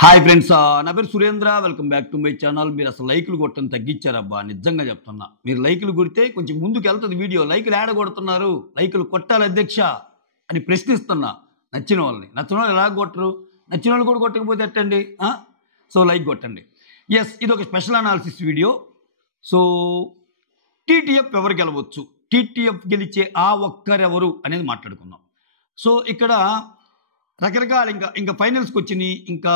Hi friends, నా పేరు Surendra. Welcome back to my channel. మీరు అసలు లైకులు కొట్టడం తగ్గించారబ్బా, నిజంగా చెప్తున్నా. మీరు లైకులు కొడితే కొంచెం ముందుకు వెళ్తుంది వీడియో. లైకులు ఏడ కొడుతున్నారు? లైకులు కొట్టాలి అధ్యక్ష అని ప్రశ్నిస్తున్నా. నచ్చిన వాళ్ళని. నచ్చిన వాళ్ళు ఎలా కొట్టరు? నచ్చిన వాళ్ళు కూడా కొట్టకపోతే ఎట్టండి? సో లైక్ కొట్టండి. ఎస్, ఇది ఒక special analysis video. So TTF ఎవరు గెలవచ్చు, టీటీఎఫ్ గెలిచే ఆ ఒక్కరెవరు అనేది మాట్లాడుకుందాం. సో ఇక్కడ రకరకాల ఇంకా ఫైనల్స్కి వచ్చినాయి. ఇంకా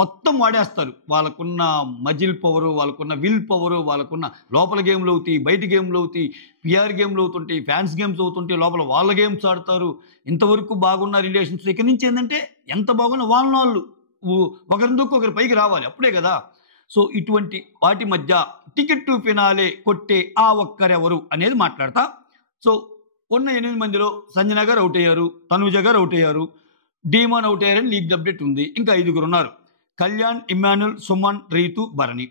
మొత్తం వాడేస్తారు. వాళ్ళకున్న మజిల్ పవరు, వాళ్ళకున్న విల్ పవరు, వాళ్ళకున్న లోపల గేమ్లు అవుతాయి, బయట గేమ్లు అవుతాయి, పిఆర్ గేమ్లు అవుతుంటాయి, ఫ్యాన్స్ గేమ్స్ అవుతుంటాయి, లోపల వాళ్ళ గేమ్స్ ఆడతారు. ఇంతవరకు బాగున్న రిలేషన్స్ ఇక్కడి నుంచి ఏంటంటే ఎంత బాగున్న వాళ్ళు ఒకరి ఒకరి పైకి రావాలి, అప్పుడే కదా. సో ఇటువంటి వాటి మధ్య టికెట్ టు ఫినాలే కొట్టే ఆ ఒక్కరెవరు అనేది మాట్లాడతా. సో ఉన్న 8 మందిలో సంజన గారు అవుట్ అయ్యారు, తనూజ గారు అవుట్ అయ్యారు, డీమాన్ అవుట్ అయ్యారని లీగ్ అప్డేట్ ఉంది. ఇంకా 5 ఉన్నారు: Kalyan, Emmanuel, Suman, Reethu, Bharani.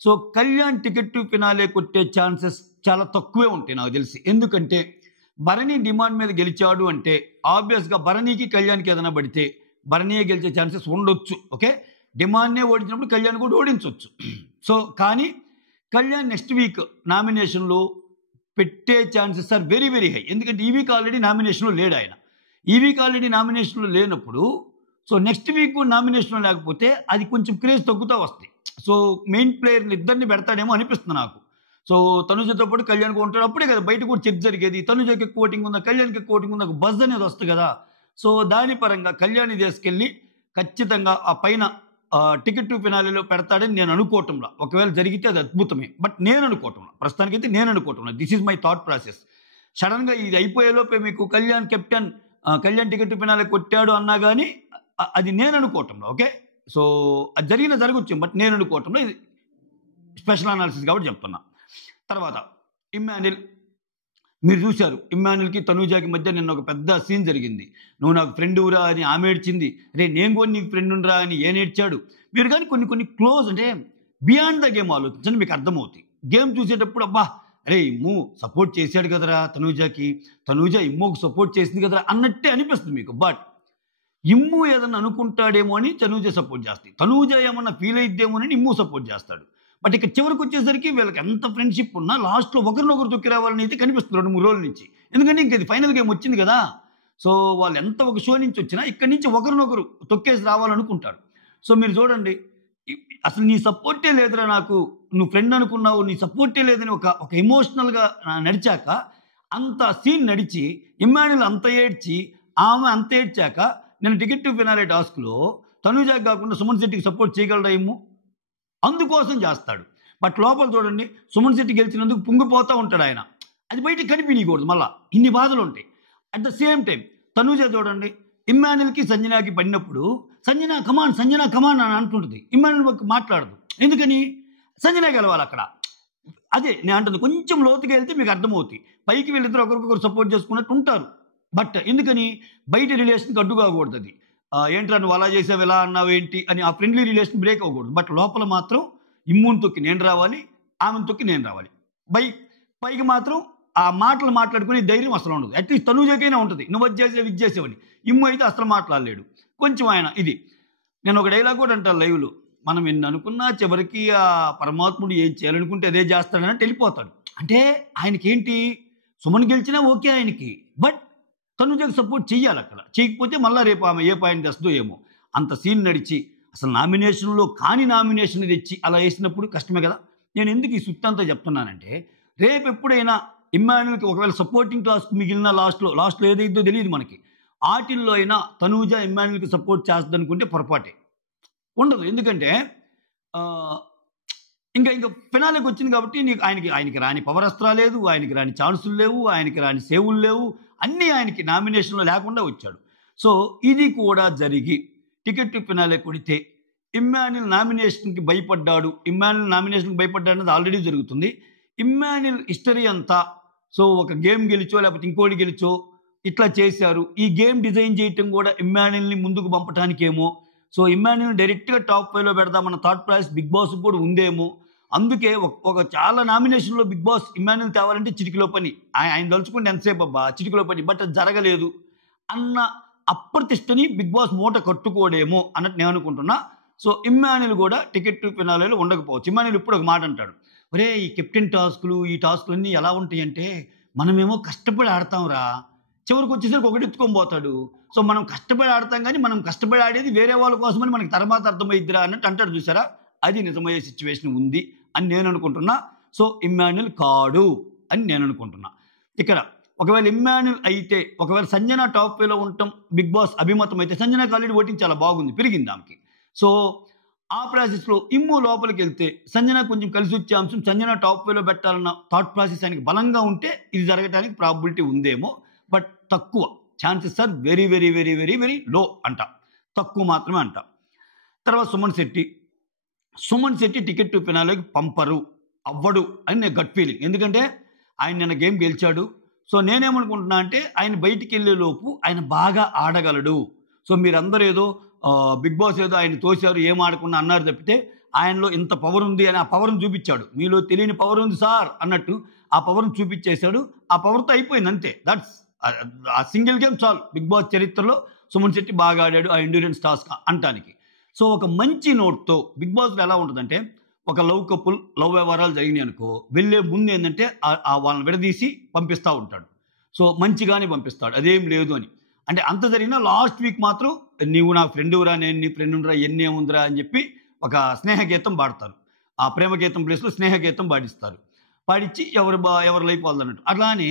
So Kalyan ticket to finale కొట్టే ఛాన్సెస్ చాలా తక్కువే ఉంటాయి నాకు తెలిసి. ఎందుకంటే భరణి డిమాండ్ మీద గెలిచాడు అంటే ఆబ్వియస్గా భరణికి కళ్యాణ్కి ఏదైనా పడితే భరణియే గెలిచే ఛాన్సెస్ ఉండొచ్చు. ఓకే, డిమాండ్నే ఓడించినప్పుడు కళ్యాణ్ కూడా ఓడించవచ్చు. సో కానీ కళ్యాణ్ నెక్స్ట్ వీక్ నామినేషన్లో పెట్టే chances are very very high. ఎందుకంటే ఈ వీక్ ఆల్రెడీ నామినేషన్లో లేడు ఆయన. ఈ వీక్ ఆల్రెడీ నామినేషన్లో లేనప్పుడు సో నెక్స్ట్ వీక్ నామినేషన్లో లేకపోతే అది కొంచెం క్రేజ్ తగ్గుతూ వస్తాయి. సో మెయిన్ ప్లేయర్ని ఇద్దరిని పెడతాడేమో అనిపిస్తుంది నాకు. సో తనుజతో పాటు కళ్యాణ్కి ఉంటాడు, అప్పుడే కదా బయట కూడా చర్చ జరిగేది. తనుజకి ఎక్కువ ఓటింగ్ ఉందా, కళ్యాణ్కి ఎక్కువ ఓటింగ్ ఉందా, బజ్ అనేది వస్తుంది కదా. సో దాని పరంగా కళ్యాణ్ని తీసుకెళ్ళి ఖచ్చితంగా ఆ పైన టికెట్ టు ఫినాలేలో పెడతాడని నేను అనుకోవటంలా. ఒకవేళ జరిగితే అది అద్భుతమే, బట్ నేను అనుకోవటంలా. ప్రస్తుతానికైతే నేను అనుకోవటంలా. This is my thought process. సడన్గా ఇది అయిపోయేలోపే మీకు Kalyan captain, Kalyan ticket to finale కొట్టాడు అన్నా కానీ అది నేను అనుకోవటంలో. ఓకే, సో అది జరగచ్చు, బట్ నేను అనుకోవటంలో. ఇది స్పెషల్ అనాలిసిస్ కాబట్టి చెప్తున్నా. తర్వాత ఇమ్మాన్యుల్, మీరు చూశారు ఇమ్మాన్యుల్కి తనూజాకి మధ్య నిన్న ఒక పెద్ద సీన్ జరిగింది. నువ్వు నాకు ఫ్రెండ్ ఊరా అని ఆమె ఏడ్చింది, రే నేను కూడా నీకు ఫ్రెండ్ ఉండరా అని ఏం ఏడ్చాడు. మీరు కానీ కొన్ని క్లోజ్ అంటే బియాండ్ ద గేమ్ ఆలోచించండి, మీకు అర్థమవుతుంది. గేమ్ చూసేటప్పుడు అబ్బా అరే ఇమ్ము సపోర్ట్ చేశాడు కదరా తనూజాకి, తనూజ ఇమ్ముకు సపోర్ట్ చేసింది కదరా అన్నట్టే అనిపిస్తుంది మీకు. బట్ ఇమ్ము ఏదన్నా అనుకుంటాడేమో అని తనూజ సపోర్ట్ చేస్తాయి, తనూజ ఏమన్నా ఫీల్ అయిద్దేమోనని ఇమ్ము సపోర్ట్ చేస్తాడు. బట్ ఇక చివరికి వచ్చేసరికి వీళ్ళకి ఎంత ఫ్రెండ్షిప్ ఉన్నా లాస్ట్లో ఒకరినొకరు తొక్కి రావాలని అయితే కనిపిస్తుంది 2-3 రోజుల నుంచి. ఎందుకంటే ఇంక ఇది ఫైనల్ గేమ్ వచ్చింది కదా. సో వాళ్ళు ఎంత ఒక షో నుంచి వచ్చినా ఇక్కడి నుంచి ఒకరినొకరు తొక్కేసి రావాలనుకుంటారు. సో మీరు చూడండి, అసలు నీ సపోర్టే లేదురా నాకు, నువ్వు ఫ్రెండ్ అనుకున్నావు, నీ సపోర్టే లేదని ఒక ఎమోషనల్గా నడిచాక, అంత సీన్ నడిచి ఇమ్మాన్యుల్ అంత ఏడ్చి ఆమె అంత ఏడ్చాక నేను టికెట్ టు ఫినాలే టాస్క్లో తనూజాకి కాకుండా సుమన్ శెట్టికి సపోర్ట్ చేయగలరా ఏమో, అందుకోసం చేస్తాడు. బట్ లోపల చూడండి, సుమన్ శెట్టి గెలిచినందుకు పొంగిపోతూ ఉంటాడు ఆయన. అది బయటికి కనిపించకూడదు, మళ్ళీ ఇన్ని బాధలు ఉంటాయి. At the same time Tanuja చూడండి, ఇమ్మాన్యుల్కి సంజనాకి పడినప్పుడు సంజన కమాన్ అని అంటుంటుంది. ఇమ్మాన్యుల్ మాట్లాడదు. ఎందుకని? సంజన గెలవాలి అక్కడ. అదే నేను అంటుంది, కొంచెం లోతుగా వెళ్తే మీకు అర్థమవుతుంది. పైకి వీళ్ళిద్దరు ఒకరికొకరు సపోర్ట్ చేసుకున్నట్టు ఉంటారు. బట్ ఎందుకని? బయట రిలేషన్కి అడ్డు కాకూడదు. అది ఏంట్రా నువ్వు అలా చేసావు, ఎలా అన్నావు ఏంటి అని ఆ ఫ్రెండ్లీ రిలేషన్ బ్రేక్ అవ్వకూడదు. బట్ లోపల మాత్రం ఇమ్ముని తొక్కి నేను రావాలి, ఆమెను తొక్కి నేను రావాలి. పైకి మాత్రం ఆ మాటలు మాట్లాడుకునే ధైర్యం అసలు ఉండదు. అట్లీస్ట్ తనూజకైనా ఉంటుంది, నువ్వు అది చేసేవి ఇది చేసేవని. ఇమ్ము అయితే అసలు మాట్లాడలేడు. కొంచెం ఆయన ఇది నేను ఒక డైలాగ్ కూడా అంటాను లైవ్లో, మనం ఎన్ని అనుకున్నా చివరికి ఆ పరమాత్ముడు ఏం చేయాలనుకుంటే అదే చేస్తాడని వెళ్ళిపోతాడు. అంటే ఆయనకి ఏంటి, సుమన్ గెలిచినా ఓకే ఆయనకి, బట్ తనూజకి సపోర్ట్ చెయ్యాలి. అక్కడ చేయకపోతే మళ్ళీ రేపు ఆమె ఏ పాయింట్ తెస్తుందో ఏమో. అంత సీన్ నడిచి అసలు నామినేషన్లో కాని నామినేషన్ తెచ్చి అలా వేసినప్పుడు కష్టమే కదా. నేను ఎందుకు ఈ సుత్తంతా చెప్తున్నానంటే, రేపు ఎప్పుడైనా ఇమ్మాన్యుల్కి ఒకవేళ సపోర్టింగ్ టాస్క్ మిగిలిన లాస్ట్లో ఏదైతే తెలియదు మనకి, ఆటిల్లో అయినా తనూజ ఇమ్మాన్యుల్కి సపోర్ట్ చేస్తుంది అనుకుంటే పొరపాటే ఉండదు. ఎందుకంటే ఇంకా ఫినాలేకి వచ్చింది కాబట్టి నీకు ఆయనకి రాని పవర్ అస్త్రా లేదు, ఆయనకి రాని ఛాన్సులు లేవు, ఆయనకి రాని సేవులు లేవు, అన్నీ ఆయనకి నామినేషన్లో లేకుండా వచ్చాడు. సో ఇది కూడా జరిగి టికెట్ టు ఫినాలే కొడితే ఇమ్మాన్యుల్ నామినేషన్కి భయపడ్డాడు, అనేది ఆల్రెడీ జరుగుతుంది. ఇమ్మాన్యుల్ హిస్టరీ అంతా సో ఒక గేమ్ గెలిచో లేకపోతే ఇంకోటి గెలిచో ఇట్లా చేశారు. ఈ గేమ్ డిజైన్ చేయటం కూడా ఇమ్మాన్యుల్ని ముందుకు పంపటానికేమో. సో ఇమ్మాన్యుల్ డైరెక్ట్గా టాప్ 5లో పెడదామన్న థాట్ ప్రాసెస్ బిగ్ బాస్ కూడా ఉందేమో. అందుకే ఒక చాలా నామినేషన్లో బిగ్ బాస్ ఇమ్మాన్యుల్ తేవాలంటే చిటికలో పని, ఆయన తలుచుకుంటే ఎంతసేపు అబ్బా చిటికలో పని, బట్ అది జరగలేదు అన్న అప్రతిష్టని బిగ్ బాస్ మూట కట్టుకోడేమో అన్నట్టు నేను అనుకుంటున్నా. సో ఇమ్మాన్యుల్ కూడా టికెట్ టు ఫినాలేలో ఉండకపోవచ్చు. ఇమ్మాన్యుల్ ఇప్పుడు ఒక మాట అంటాడు, ఒరే ఈ కెప్టెన్ టాస్కులు ఈ టాస్కులన్నీ ఎలా ఉంటాయంటే మనమేమో కష్టపడి ఆడతాంరా, చివరికి వచ్చేసరికి ఒకటి ఎత్తుకొని పోతాడు. సో మనం కష్టపడి ఆడతాం కానీ మనం కష్టపడి ఆడేది వేరే వాళ్ళ కోసమని మనకి తర్వాత అర్థమైద్దిరా అన్నట్టు అంటాడు చూసారా, అది నిజమయ్యే సిచ్యువేషన్ ఉంది అని నేను అనుకుంటున్నా. సో ఇమ్మాన్యుల్ కాడు అని నేను అనుకుంటున్నా. ఇక్కడ ఒకవేళ ఇమ్మాన్యుల్ అయితే, ఒకవేళ సంజన టాప్ వేలో ఉండటం బిగ్ బాస్ అభిమతం అయితే, సంజనకు ఆల్రెడీ ఓటింగ్ చాలా బాగుంది, పెరిగింది ఆమెకి. సో ఆ ప్రాసెస్లో ఇమ్ము లోపలికి వెళ్తే సంజన కొంచెం కలిసి వచ్చే అంశం, సంజన టాప్ వేలో పెట్టాలన్న థాట్ ప్రాసెస్ ఆయనకి బలంగా ఉంటే ఇది జరగడానికి ప్రాబిలిటీ ఉందేమో, బట్ తక్కువ. Chances are very very very very very low అంట, తక్కువ మాత్రమే అంట. తర్వాత సుమన్ శెట్టి టికెట్ టు ఫినాలేకి పంపరు, అవ్వడు అని నేను గట్ ఫీలింగ్. ఎందుకంటే ఆయన నిన్న గేమ్ గెలిచాడు. సో నేనేమనుకుంటున్నా అంటే ఆయన బయటికి వెళ్ళే లోపు ఆయన బాగా ఆడగలడు. సో మీరందరూ ఏదో బిగ్ బాస్ ఏదో ఆయన తోశారు ఏం ఆడకుండా అన్నారు తప్పితే ఆయనలో ఇంత పవర్ ఉంది అని ఆ పవర్ని చూపించాడు. మీలో తెలియని పవర్ ఉంది సార్ అన్నట్టు ఆ పవర్ని చూపించేశాడు. ఆ పవర్తో అయిపోయింది అంతే. దట్స్ ఆ సింగిల్ గేమ్ చాలు బిగ్ బాస్ చరిత్రలో సుమన్ శెట్టి బాగా ఆడాడు ఆ ఎండ్యూరెన్స్ టాస్క్ అంటానికి. సో ఒక మంచి నోట్తో బిగ్ బాస్లో ఎలా ఉంటుందంటే, ఒక లవ్ కపుల్ లవ్ వ్యవహారాలు జరిగినాయి అనుకో, వెళ్ళే ముందు ఏంటంటే వాళ్ళని విడదీసి పంపిస్తూ ఉంటాడు. సో మంచిగానే పంపిస్తాడు, అదేం లేదు అని. అంటే అంత జరిగినా లాస్ట్ వీక్ మాత్రం నీవు నా ఫ్రెండురా, నేను నీ ఫ్రెండురా, ఎన్నేముందిరా అని చెప్పి ఒక స్నేహగీతం పాడతారు. ఆ ప్రేమగీతం ప్లేస్లో స్నేహగీతం పాడిస్తారు. పాడించి ఎవరి లైఫ్ వాళ్ళది అన్నట్టు. అట్లానే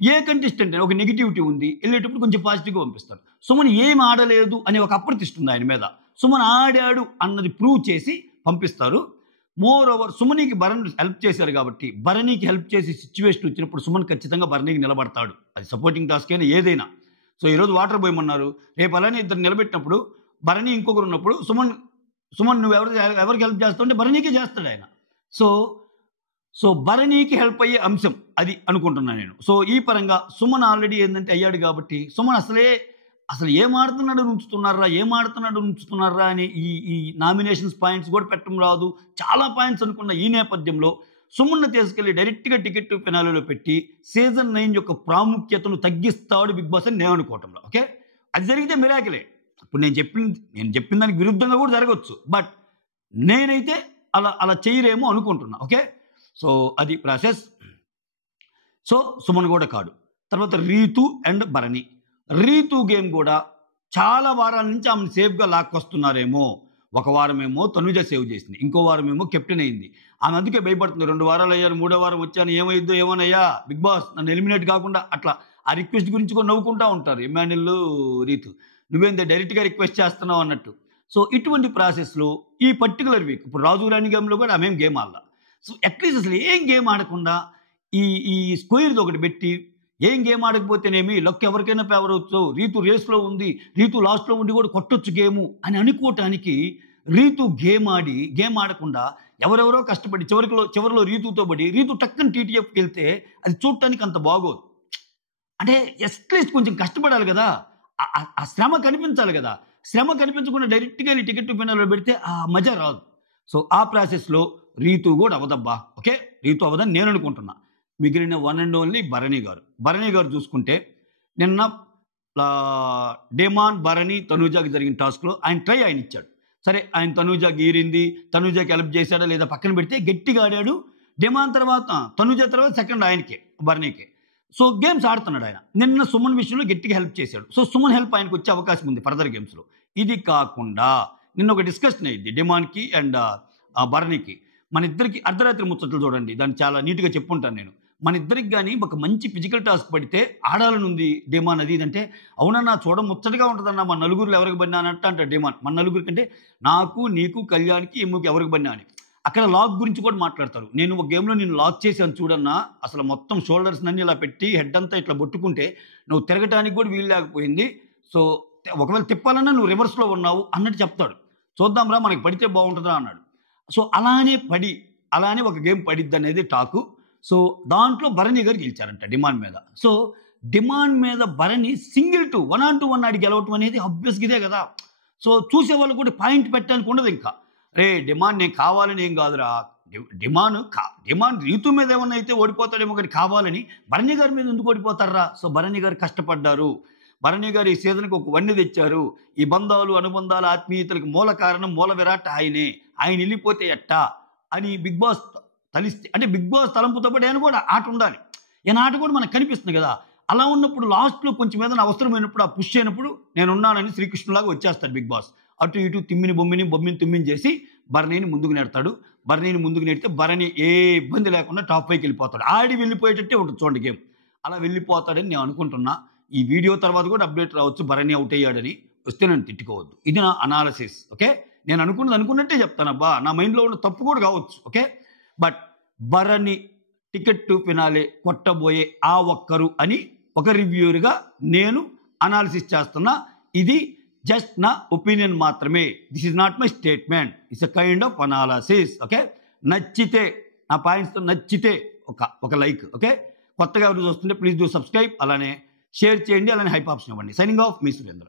ఏ కంటెస్టెంట్ ఒక నెగిటివిటీ ఉంది, వెళ్ళేటప్పుడు కొంచెం పాజిటివ్గా పంపిస్తారు. సుమన్ ఏం ఆడలేదు అనే ఒక అప్రతిష్ట ఆయన మీద. సుమన్ ఆడాడు అన్నది ప్రూవ్ చేసి పంపిస్తారు. మోర్ ఓవర్ సుమనికి భరణి హెల్ప్ చేశారు కాబట్టి, భరణికి హెల్ప్ చేసి సిచ్యువేషన్ వచ్చినప్పుడు సుమన్ ఖచ్చితంగా భరణికి నిలబడతాడు. అది సపోర్టింగ్ టాస్క్ అయినా ఏదైనా. సో ఈరోజు వాటర్ పోయమన్నారు, రేపు అలానే ఇద్దరు నిలబెట్టినప్పుడు భరణి ఇంకొకరు ఉన్నప్పుడు సుమన్ నువ్వు ఎవరికి హెల్ప్ చేస్తావు అంటే భరణికే చేస్తాడు ఆయన. సో భరణికి హెల్ప్ అయ్యే అంశం అది అనుకుంటున్నాను నేను. సో ఈ పరంగా సుమన్ ఆల్రెడీ ఏంటంటే అయ్యాడు కాబట్టి, సుమన్ అసలు ఏం ఆడుతున్నాడు ఉంచుతున్నారా అని ఈ నామినేషన్స్ పాయింట్స్ కూడా పెట్టడం రాదు, చాలా పాయింట్స్ అనుకున్న ఈ నేపథ్యంలో సుమన్ను తీసుకెళ్లి డైరెక్ట్గా టికెట్ టు ఫినాలేలో పెట్టి సీజన్ 9 యొక్క ప్రాముఖ్యతను తగ్గిస్తాడు బిగ్ బాస్ అని నేను అనుకోవటంలో. ఓకే, అది జరిగితే మిరాకిలే. ఇప్పుడు నేను చెప్పిన దానికి విరుద్ధంగా కూడా జరగవచ్చు, బట్ నేనైతే అలా చేయరేమో అనుకుంటున్నా. ఓకే, సో అది ప్రాసెస్. సో సుమన్ కూడా కాడు. తర్వాత రీతు అండ్ భరణి. రీతు గేమ్ కూడా చాలా వారాల నుంచి ఆమెను సేఫ్గా లాక్కొస్తున్నారేమో. ఒక వారమేమో తనుజ సేవ్ చేసింది, ఇంకో వారమేమో కెప్టెన్ అయింది. ఆమె అందుకే భయపడుతుంది, 2 వారాలు అయ్యాను, 3వ వారం వచ్చాను, ఏమైద్దో ఏమోనయ్యా బిగ్ బాస్ నన్ను ఎలిమినేట్ కాకుండా. అట్లా ఆ రిక్వెస్ట్ గురించి కూడా నవ్వుకుంటూ ఉంటారు ఇమ్మాన్యుల్, రీతు, నువ్వేందే డైరెక్ట్గా రిక్వెస్ట్ చేస్తున్నావు అన్నట్టు. సో ఇటువంటి ప్రాసెస్లో ఈ పర్టికులర్ వీక్ ఇప్పుడు రాజు రాణి గేమ్లో కూడా ఆమె గేమ్ ఆడాల. సో అట్లీస్ట్ అసలు ఏం గేమ్ ఆడకుండా ఈ స్క్వేర్ది ఒకటి పెట్టి ఏం గేమ్ ఆడకపోతేనేమి లక్ ఎవరికైనా ఫేవర్ అవచ్చు, రీతు రేస్లో ఉంది, రీతు లాస్ట్లో ఉండి కూడా కొట్టొచ్చు గేము అని అనుకోవటానికి రీతు గేమ్ ఆడకుండా ఎవరెవరో కష్టపడి చివరిలో రీతుతో పడి రీతు టక్కని టీటీఎఫ్కి వెళ్తే అది చూడటానికి అంత బాగోదు. అంటే అట్లీస్ట్ కొంచెం కష్టపడాలి కదా, ఆ శ్రమ కనిపించాలి కదా. శ్రమ కనిపించకుండా డైరెక్ట్గా వెళ్ళి టికెట్ ఫినాలేలో పెడితే ఆ మజా రాదు. సో ఆ ప్రాసెస్లో రీతు కూడా అవదబ్బా. ఓకే, రీతు అవదని నేను అనుకుంటున్నా. మిగిలిన one and only Bharani garu చూసుకుంటే నిన్న డెమాన్, భరణి, తనూజాకి జరిగిన టాస్క్లో ఆయన ఇచ్చాడు. సరే, ఆయన తనూజాకి ఈరింది, తనూజాకి హెల్ప్ చేశాడా లేదా పక్కన పెడితే గట్టిగా ఆడాడు. డెమాన్ తర్వాత తనూజ తర్వాత సెకండ్ ఆయనకే, భరణికే. సో గేమ్స్ ఆడుతున్నాడు ఆయన. నిన్న సుమన్ విషయంలో గట్టిగా హెల్ప్ చేశాడు. సో సుమన్ హెల్ప్ ఆయనకు వచ్చే అవకాశం ఉంది ఫర్దర్ గేమ్స్లో. ఇది కాకుండా నిన్న ఒక డిస్కషన్ అయ్యింది డెమాన్కి అండ్ భరణికి. మన ఇద్దరికి అర్ధరాత్రి ముచ్చట్లు చూడండి, దాన్ని చాలా నీట్గా చెప్పుంటాను నేను. మన ఇద్దరికి కానీ ఒక మంచి ఫిజికల్ టాస్క్ పడితే ఆడాలని ఉంది డెమాన్, అది ఇదంటే అవునన్నా చూడ ముచ్చటగా ఉంటుందన్న మన నలుగురిలో ఎవరికి బన్నా అన్నట్టు అంటాడు డెమాన్. మన నలుగురి కంటే నాకు, నీకు, కళ్యాణ్కి, ఎమ్ముకి ఎవరికి బన్నా అని. అక్కడ లాక్ గురించి కూడా మాట్లాడతారు. నేను ఒక గేమ్లో నేను లాక్ చేశాను చూడన్నా, అసలు మొత్తం షోల్డర్స్ నన్ను ఇలా పెట్టి హెడ్ అంతా ఇట్లా పట్టుకుంటే నువ్వు తిరగటానికి కూడా వీలు లేకపోయింది. సో ఒకవేళ తిప్పాలన్నా నువ్వు రివర్స్లో ఉన్నావు అన్నట్టు చెప్తాడు. చూద్దాంరా మనకి పడితే బాగుంటుందా అన్నాడు. సో అలానే ఒక గేమ్ పడిద్ది అనేది టాకు. సో దాంట్లో భరణి గారు గెలిచారంట డిమాండ్ మీద. సో డిమాండ్ మీద భరణి సింగిల్ 1-on-1 ఆడి గెలవటం అనేది ఆబ్వియస్గా ఇదే కదా. సో చూసేవాళ్ళు కూడా పాయింట్ పెట్టడానికి ఉండదు. ఇంకా డిమాండ్ నేను కావాలని ఏం కాదురా, డిమాండ్ రీతు మీద ఏమన్నా అయితే ఓడిపోతాడేమో కానీ కావాలని భరణి గారి మీద ఎందుకు ఓడిపోతారా. సో భరణి గారు కష్టపడ్డారు. భరణి గారు ఈ సీజన్కి ఒక వన్నె తెచ్చారు. ఈ బంధాలు అనుబంధాలు ఆత్మీయతలకు మూల కారణం మూల విరాట్ ఆయనే, ఆయన వెళ్ళిపోతే ఎట్టా అని బిగ్ బాస్ తలిస్తే, అంటే బిగ్ బాస్ తలంపుతో పాటు ఆయన కూడా ఆట ఉండాలి. ఈయన ఆట కూడా మనకు కనిపిస్తుంది కదా. అలా ఉన్నప్పుడు లాస్ట్లో కొంచెం ఏదైనా అవసరమైనప్పుడు ఆ పుష్ అయినప్పుడు నేనున్నానని శ్రీకృష్ణులాగా వచ్చేస్తాడు బిగ్ బాస్. అటు ఇటు తిమ్మిని బొమ్మిని తుమ్మిని చేసి భరణిని ముందుకు నెడతాడు. భరణిని ముందుకు నెడితే భరణి ఏ ఇబ్బంది లేకుండా టాప్ 5కి వెళ్ళిపోతాడు. ఆడి వెళ్ళిపోయేటట్టే ఉంటుంది చూడండి గేమ్. అలా వెళ్ళిపోతాడని నేను అనుకుంటున్నా. ఈ వీడియో తర్వాత కూడా అప్డేట్ రావచ్చు భరణి అవుట్ అయ్యాడని. వస్తే నన్ను తిట్టుకోవద్దు. ఇది నా అనాలసిస్. ఓకే, నేను అనుకున్నట్టే చెప్తానబ్బా. నా మైండ్లో ఉన్న తప్పు కూడా కావచ్చు. Okay, but Bharani ticket to finale కొట్టబోయే ఆ ఒక్కరు అని ఒక రివ్యూర్గా నేను అనాలిసిస్ చేస్తున్నా. ఇది జస్ట్ నా ఒపీనియన్ మాత్రమే. This is not my statement, it's a kind of analysis. Okay, నచ్చితే నా పాయింట్స్తో నచ్చితే ఒక లైక్. ఓకే, కొత్తగా ఎవరు చూస్తుంటే ప్లీజ్ డూ సబ్స్క్రైబ్, అలానే షేర్ చేయండి, అలానే హైప్ ఆప్షన్ ఇవ్వండి. సైనింగ్ ఆఫ్, మీ సురేంద్ర.